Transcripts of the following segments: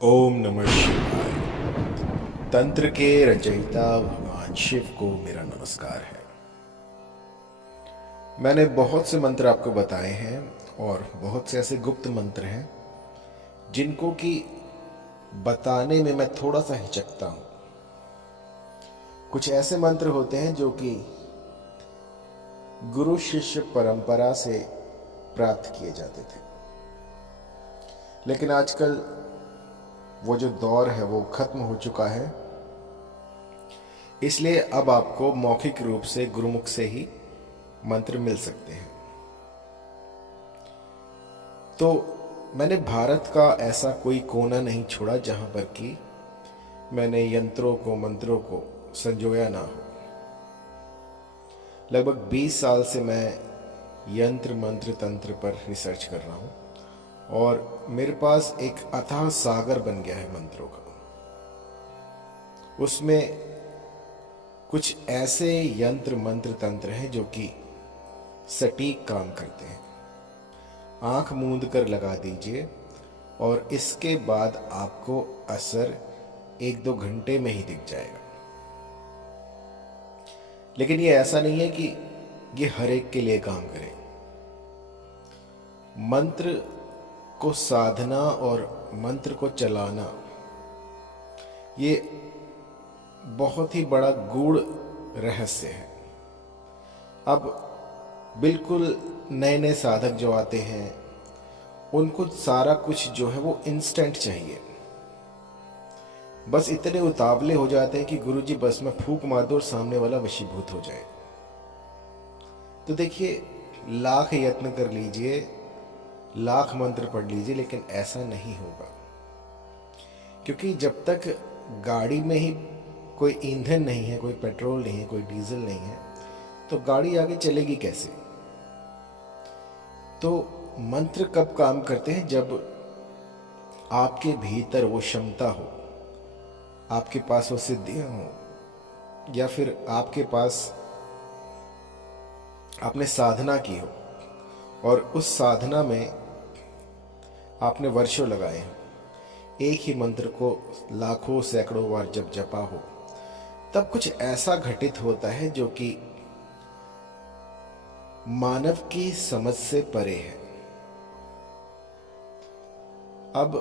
ओम नमः शिवाय। तंत्र के रचयिता भगवान शिव को मेरा नमस्कार है। मैंने बहुत से मंत्र आपको बताए हैं और बहुत से ऐसे गुप्त मंत्र हैं जिनको कि बताने में मैं थोड़ा सा हिचकता हूं। कुछ ऐसे मंत्र होते हैं जो कि गुरु शिष्य परंपरा से प्राप्त किए जाते थे, लेकिन आजकल वो जो दौर है वो खत्म हो चुका है। इसलिए अब आपको मौखिक रूप से गुरुमुख से ही मंत्र मिल सकते हैं। तो मैंने भारत का ऐसा कोई कोना नहीं छोड़ा जहां पर कि मैंने यंत्रों को मंत्रों को संजोया ना हो। लगभग 20 साल से मैं यंत्र मंत्र तंत्र पर रिसर्च कर रहा हूं और मेरे पास एक अथाह सागर बन गया है मंत्रों का। उसमें कुछ ऐसे यंत्र मंत्र तंत्र हैं जो कि सटीक काम करते हैं। आंख मूंद कर लगा दीजिए और इसके बाद आपको असर 1-2 घंटे में ही दिख जाएगा। लेकिन ये ऐसा नहीं है कि ये हर एक के लिए काम करे। मंत्र को साधना और मंत्र को चलाना ये बहुत ही बड़ा गूढ़ रहस्य है। अब बिल्कुल नए नए साधक जो आते हैं उनको सारा कुछ जो है वो इंस्टेंट चाहिए। बस इतने उतावले हो जाते हैं कि गुरुजी बस मैं फूंक मार दूं और सामने वाला वशीभूत हो जाए। तो देखिए, लाख यत्न कर लीजिए, लाख मंत्र पढ़ लीजिए, लेकिन ऐसा नहीं होगा। क्योंकि जब तक गाड़ी में ही कोई ईंधन नहीं है, कोई पेट्रोल नहीं है, कोई डीजल नहीं है, तो गाड़ी आगे चलेगी कैसे? तो मंत्र कब काम करते हैं? जब आपके भीतर वो क्षमता हो, आपके पास वो सिद्धियां हो, या फिर आपके पास आपने साधना की हो और उस साधना में आपने वर्षों लगाए हैं। एक ही मंत्र को लाखों सैकड़ों बार जब जपा हो, तब कुछ ऐसा घटित होता है जो कि मानव की समझ से परे है। अब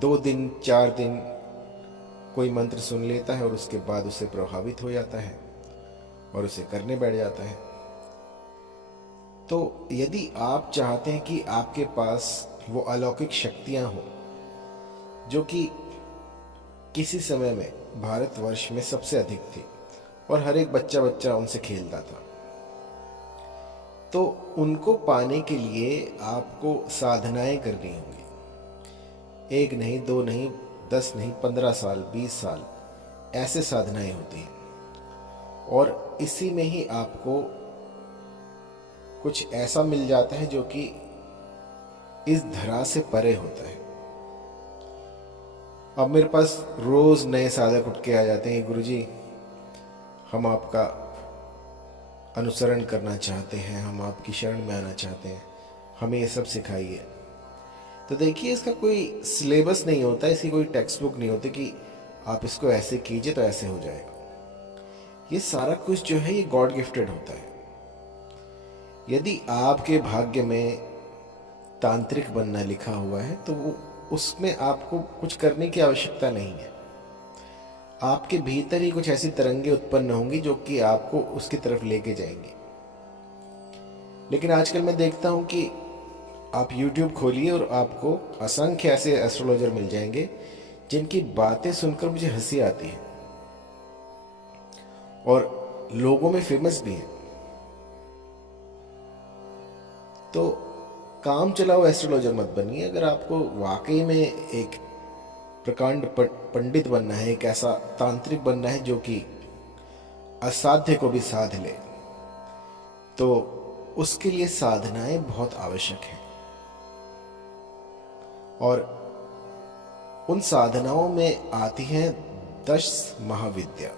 2 दिन 4 दिन कोई मंत्र सुन लेता है और उसके बाद उसे प्रभावित हो जाता है और उसे करने बैठ जाता है। तो यदि आप चाहते हैं कि आपके पास वो अलौकिक शक्तियां हो जो कि किसी समय में भारतवर्ष में सबसे अधिक थी और हर एक बच्चा बच्चा उनसे खेलता था, तो उनको पाने के लिए आपको साधनाएं करनी होंगी। 1 नहीं, 2 नहीं, 10 नहीं, 15 साल, 20 साल ऐसे साधनाएं होती हैं। और इसी में ही आपको कुछ ऐसा मिल जाता है जो कि इस धरा से परे होता है। अब मेरे पास रोज नए साधक उठ के आ जाते हैं, गुरुजी हम आपका अनुसरण करना चाहते हैं, हम आपकी शरण में आना चाहते हैं, हमें ये सब सिखाइए। तो देखिए, इसका कोई सिलेबस नहीं होता, इसकी कोई टेक्स्ट बुक नहीं होती कि आप इसको ऐसे कीजिए तो ऐसे हो जाएगा। ये सारा कुछ जो है ये गॉड गिफ्टेड होता है। यदि आपके भाग्य में तांत्रिक बनना लिखा हुआ है तो वो उसमें आपको कुछ करने की आवश्यकता नहीं है। आपके भीतर ही कुछ ऐसी तरंगे उत्पन्न होंगी जो कि आपको उसकी तरफ लेके जाएंगी। लेकिन आजकल मैं देखता हूं कि आप YouTube खोलिए और आपको असंख्य ऐसे एस्ट्रोलॉजर मिल जाएंगे जिनकी बातें सुनकर मुझे हंसी आती है और लोगों में फेमस भी है। तो काम चलाओ एस्ट्रोलॉजर मत बनिए। अगर आपको वाकई में एक प्रकांड पंडित बनना है, एक ऐसा तांत्रिक बनना है जो कि असाध्य को भी साध ले, तो उसके लिए साधनाएं बहुत आवश्यक हैं। और उन साधनाओं में आती हैं 10 महाविद्या।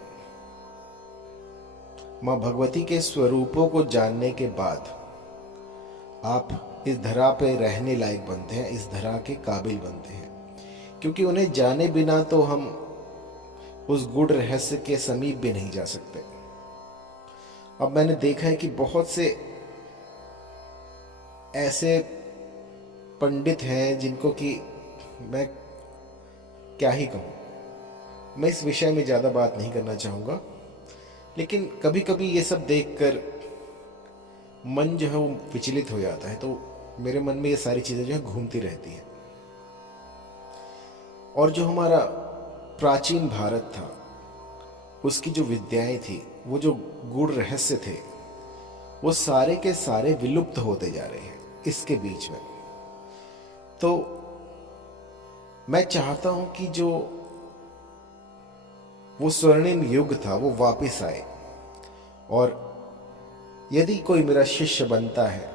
मां भगवती के स्वरूपों को जानने के बाद आप इस धरा पे रहने लायक बनते हैं, इस धरा के काबिल बनते हैं, क्योंकि उन्हें जाने बिना तो हम उस गूढ़ रहस्य के समीप भी नहीं जा सकते। अब मैंने देखा है कि बहुत से ऐसे पंडित हैं जिनको कि मैं क्या ही कहूँ, मैं इस विषय में ज़्यादा बात नहीं करना चाहूँगा, लेकिन कभी कभी ये सब देखकर मन जो है वो विचलित हो जाता है। तो मेरे मन में ये सारी चीज़ें जो है घूमती रहती हैं। और जो हमारा प्राचीन भारत था, उसकी जो विद्याएं थी, वो जो गूढ़ रहस्य थे, वो सारे के सारे विलुप्त होते जा रहे हैं इसके बीच में। तो मैं चाहता हूं कि जो वो स्वर्णिम युग था वो वापस आए, और यदि कोई मेरा शिष्य बनता है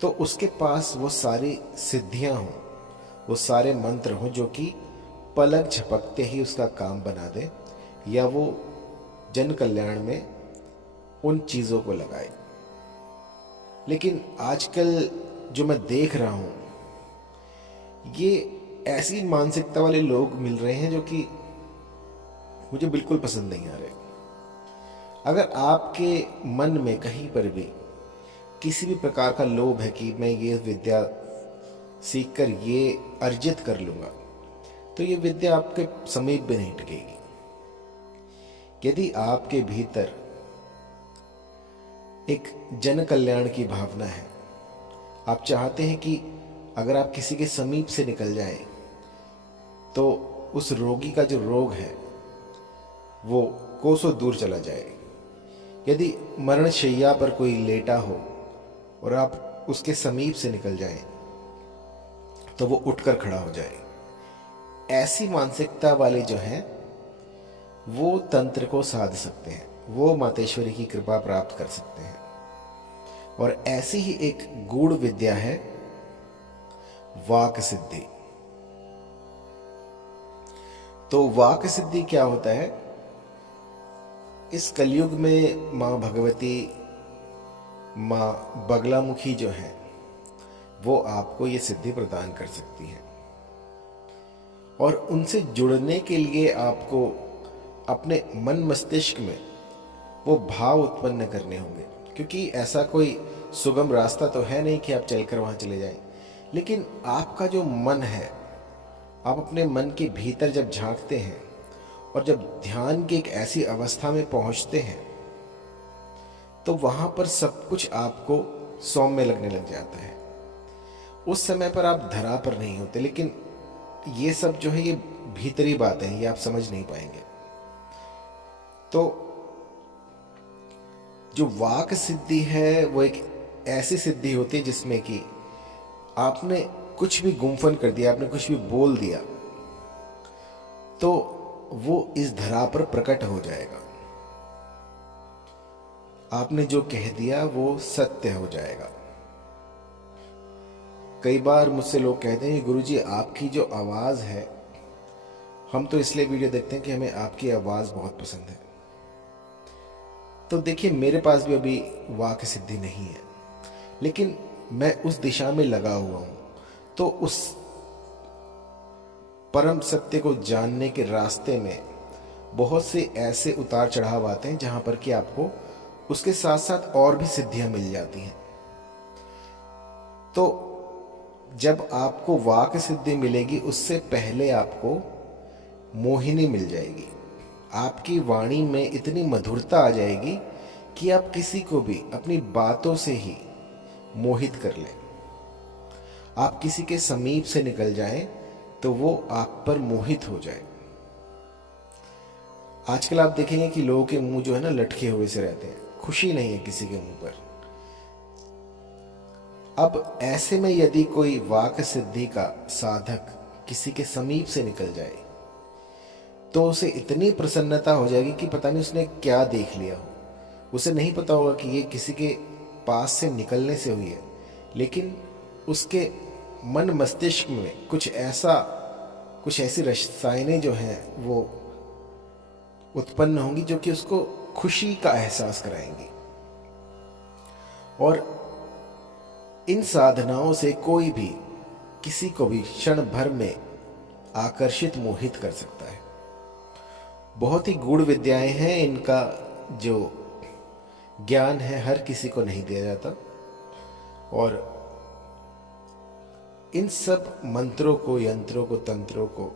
तो उसके पास वो सारी सिद्धियां हों, वो सारे मंत्र हों जो कि पलक झपकते ही उसका काम बना दे, या वो जन कल्याण में उन चीज़ों को लगाए। लेकिन आजकल जो मैं देख रहा हूँ, ये ऐसी मानसिकता वाले लोग मिल रहे हैं जो कि मुझे बिल्कुल पसंद नहीं आ रहे। अगर आपके मन में कहीं पर भी किसी भी प्रकार का लोभ है कि मैं ये विद्या सीखकर ये अर्जित कर लूँगा, तो ये विद्या आपके समीप भी नहीं टिकेगी। यदि आपके भीतर एक जन कल्याण की भावना है, आप चाहते हैं कि अगर आप किसी के समीप से निकल जाएं तो उस रोगी का जो रोग है वो कोसों दूर चला जाए, यदि मरणशैया पर कोई लेटा हो और आप उसके समीप से निकल जाएं तो वो उठकर खड़ा हो जाए, ऐसी मानसिकता वाले जो हैं वो तंत्र को साध सकते हैं, वो मातेश्वरी की कृपा प्राप्त कर सकते हैं। और ऐसी ही एक गूढ़ विद्या है वाक सिद्धि। तो वाक सिद्धि क्या होता है? इस कलयुग में माँ भगवती, माँ बगलामुखी जो है वो आपको ये सिद्धि प्रदान कर सकती है, और उनसे जुड़ने के लिए आपको अपने मन मस्तिष्क में वो भाव उत्पन्न करने होंगे, क्योंकि ऐसा कोई सुगम रास्ता तो है नहीं कि आप चलकर वहां चले जाएं। लेकिन आपका जो मन है, आप अपने मन के भीतर जब झांकते हैं और जब ध्यान की एक ऐसी अवस्था में पहुंचते हैं तो वहां पर सब कुछ आपको सौम्य लगने लग जाता है। उस समय पर आप धरा पर नहीं होते, लेकिन ये सब जो है ये भीतरी बातें हैं, ये आप समझ नहीं पाएंगे। तो जो वाक सिद्धि है वो एक ऐसी सिद्धि होती है जिसमें कि आपने कुछ भी गुम्फन कर दिया, आपने कुछ भी बोल दिया, तो वो इस धरा पर प्रकट हो जाएगा। आपने जो कह दिया वो सत्य हो जाएगा। कई बार मुझसे लोग कहते हैं गुरुजी आपकी जो आवाज है, हम तो इसलिए वीडियो देखते हैं कि हमें आपकी आवाज बहुत पसंद है। तो देखिए, मेरे पास भी अभी वाक सिद्धि नहीं है, लेकिन मैं उस दिशा में लगा हुआ हूं। तो उस परम सत्य को जानने के रास्ते में बहुत से ऐसे उतार चढ़ाव आते हैं जहां पर कि आपको उसके साथ साथ और भी सिद्धियां मिल जाती हैं। तो जब आपको वाक सिद्धि मिलेगी, उससे पहले आपको मोहिनी मिल जाएगी। आपकी वाणी में इतनी मधुरता आ जाएगी कि आप किसी को भी अपनी बातों से ही मोहित कर लें। आप किसी के समीप से निकल जाएं तो वो आप पर मोहित हो जाए। आजकल आप देखेंगे कि लोगों के मुंह जो है ना लटके हुए से रहते हैं, खुशी नहीं है किसी के मुंह पर। अब ऐसे में यदि कोई वाक सिद्धि का साधक किसी के समीप से निकल जाए तो उसे इतनी प्रसन्नता हो जाएगी कि पता नहीं उसने क्या देख लिया हो। उसे नहीं पता होगा कि ये किसी के पास से निकलने से हुई है, लेकिन उसके मन मस्तिष्क में कुछ ऐसी रसायनें जो हैं वो उत्पन्न होंगी जो कि उसको खुशी का एहसास कराएंगी। और इन साधनाओं से कोई भी किसी को भी क्षण भर में आकर्षित मोहित कर सकता है। बहुत ही गूढ़ विद्याएं हैं, इनका जो ज्ञान है हर किसी को नहीं दिया जाता। और इन सब मंत्रों को, यंत्रों को, तंत्रों को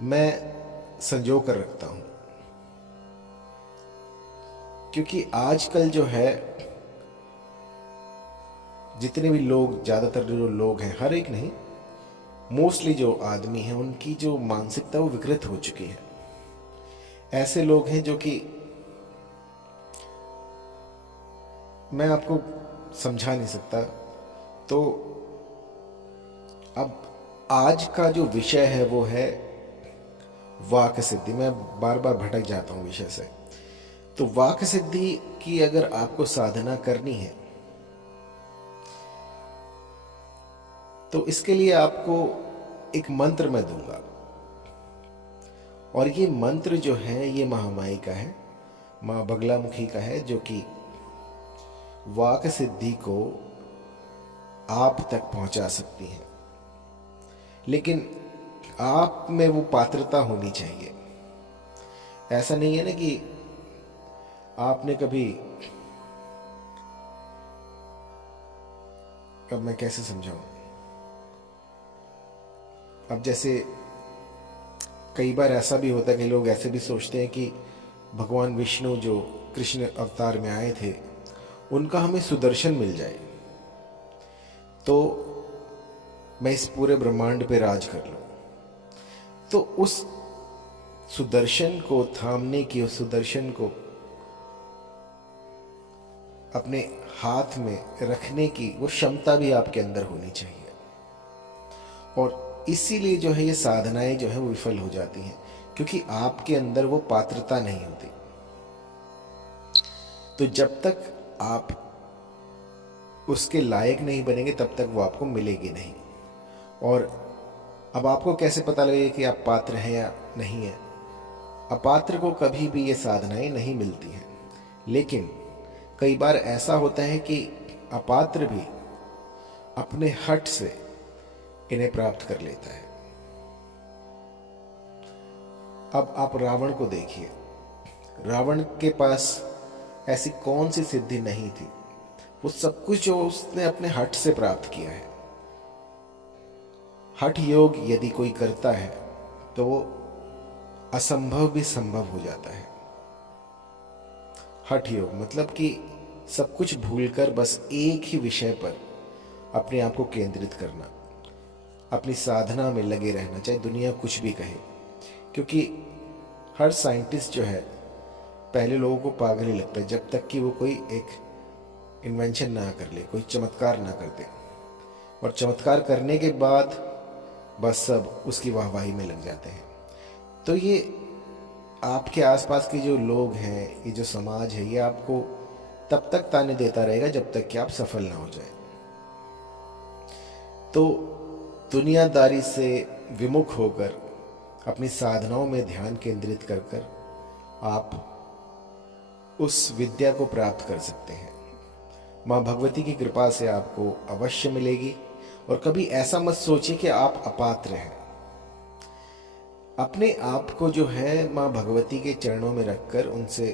मैं संजो कर रखता हूं, क्योंकि आजकल जो है जितने भी लोग, ज्यादातर जो लोग हैं, हर एक नहीं, मोस्टली जो आदमी हैं, उनकी जो मानसिकता वो विकृत हो चुकी है। ऐसे लोग हैं जो कि मैं आपको समझा नहीं सकता। तो अब आज का जो विषय है वो है वाक सिद्धि। मैं बार बार भटक जाता हूं विषय से। तो वाक सिद्धि की अगर आपको साधना करनी है तो इसके लिए आपको एक मंत्र मैं दूंगा, और ये मंत्र जो है ये महामाई का है, मां बगलामुखी का है, जो कि वाक सिद्धि को आप तक पहुंचा सकती है। लेकिन आप में वो पात्रता होनी चाहिए। ऐसा नहीं है ना कि आपने कभी, अब मैं कैसे समझाऊं, अब जैसे कई बार ऐसा भी होता है कि लोग ऐसे भी सोचते हैं कि भगवान विष्णु जो कृष्ण अवतार में आए थे उनका हमें सुदर्शन मिल जाए तो मैं इस पूरे ब्रह्मांड पे राज कर लूं। तो उस सुदर्शन को थामने की, उस सुदर्शन को अपने हाथ में रखने की वो क्षमता भी आपके अंदर होनी चाहिए। और इसीलिए जो है ये साधनाएं जो है वो विफल हो जाती हैं, क्योंकि आपके अंदर वो पात्रता नहीं होती। तो जब तक आप उसके लायक नहीं बनेंगे तब तक वो आपको मिलेगी नहीं। और अब आपको कैसे पता लगेगा कि आप पात्र हैं या नहीं है? अपात्र को कभी भी ये साधनाएं नहीं मिलती हैं। लेकिन कई बार ऐसा होता है कि अपात्र भी अपने हठ से इन्हें प्राप्त कर लेता है। अब आप रावण को देखिए, रावण के पास ऐसी कौन सी सिद्धि नहीं थी? वो सब कुछ जो उसने अपने हठ से प्राप्त किया है। हठ योग यदि कोई करता है तो वो असंभव भी संभव हो जाता है। हठ योग मतलब कि सब कुछ भूलकर बस एक ही विषय पर अपने आप को केंद्रित करना, अपनी साधना में लगे रहना, चाहे दुनिया कुछ भी कहे। क्योंकि हर साइंटिस्ट जो है पहले लोगों को पागल ही लगता है जब तक कि वो कोई एक इन्वेंशन ना कर ले, कोई चमत्कार ना कर दे। और चमत्कार करने के बाद बस सब उसकी वाहवाही में लग जाते हैं। तो ये आपके आसपास के जो लोग हैं, ये जो समाज है, ये आपको तब तक ताने देता रहेगा जब तक कि आप सफल ना हो जाए। तो दुनियादारी से विमुख होकर अपनी साधनाओं में ध्यान केंद्रित कर कर आप उस विद्या को प्राप्त कर सकते हैं। मां भगवती की कृपा से आपको अवश्य मिलेगी। और कभी ऐसा मत सोचिए कि आप अपात्र हैं। अपने आप को जो है मां भगवती के चरणों में रखकर उनसे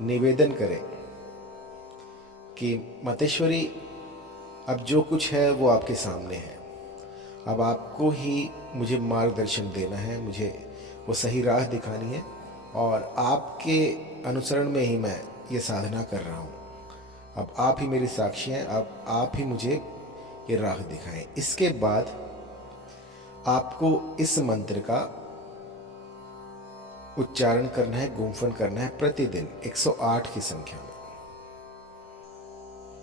निवेदन करें कि मातेश्वरी, अब जो कुछ है वो आपके सामने है। अब आपको ही मुझे मार्गदर्शन देना है, मुझे वो सही राह दिखानी है, और आपके अनुसरण में ही मैं ये साधना कर रहा हूँ। अब आप ही मेरी साक्षी हैं, अब आप ही मुझे ये राह दिखाएं। इसके बाद आपको इस मंत्र का उच्चारण करना है, गुंफन करना है प्रतिदिन 108 की संख्या में।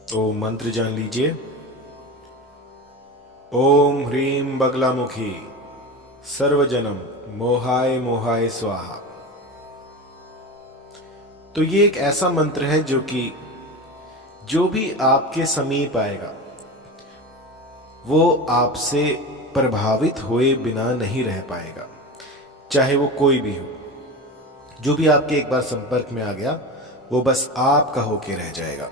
तो मंत्र जान लीजिए। ओम ह्रीं बगलामुखी सर्वजनम मोहाय मोहाय स्वाहा। तो ये एक ऐसा मंत्र है जो कि जो भी आपके समीप आएगा वो आपसे प्रभावित हुए बिना नहीं रह पाएगा, चाहे वो कोई भी हो। जो भी आपके एक बार संपर्क में आ गया वो बस आपका होके रह जाएगा।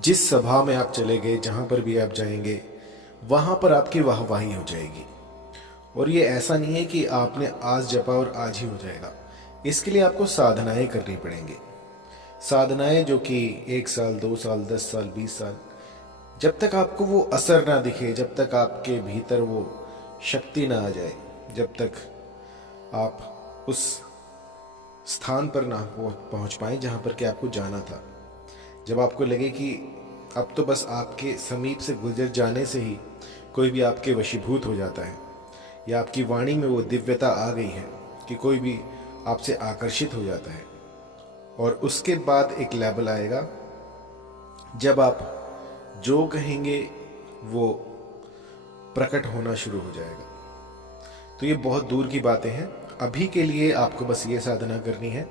जिस सभा में आप चले गए, जहां पर भी आप जाएंगे, वहां पर आपकी वाहवाही हो जाएगी। और ये ऐसा नहीं है कि आपने आज जपा और आज ही हो जाएगा। इसके लिए आपको साधनाएं करनी पड़ेंगी। साधनाएं जो कि 1 साल, 2 साल, 10 साल, 20 साल, जब तक आपको वो असर ना दिखे, जब तक आपके भीतर वो शक्ति ना आ जाए, जब तक आप उस स्थान पर ना पहुंच पाए जहां पर कि आपको जाना था, जब आपको लगे कि अब तो बस आपके समीप से गुजर जाने से ही कोई भी आपके वशीभूत हो जाता है, या आपकी वाणी में वो दिव्यता आ गई है कि कोई भी आपसे आकर्षित हो जाता है। और उसके बाद एक लेवल आएगा जब आप जो कहेंगे वो प्रकट होना शुरू हो जाएगा। तो ये बहुत दूर की बातें हैं। अभी के लिए आपको बस ये साधना करनी है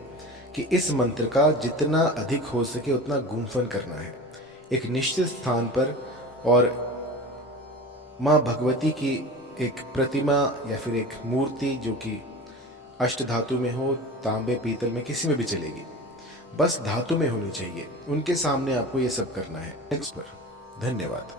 कि इस मंत्र का जितना अधिक हो सके उतना गुम्फन करना है एक निश्चित स्थान पर, और माँ भगवती की एक प्रतिमा या फिर एक मूर्ति जो कि अष्ट धातु में हो, तांबे पीतल में किसी में भी चलेगी, बस धातु में होनी चाहिए, उनके सामने आपको ये सब करना है। नेक्स्ट पर धन्यवाद।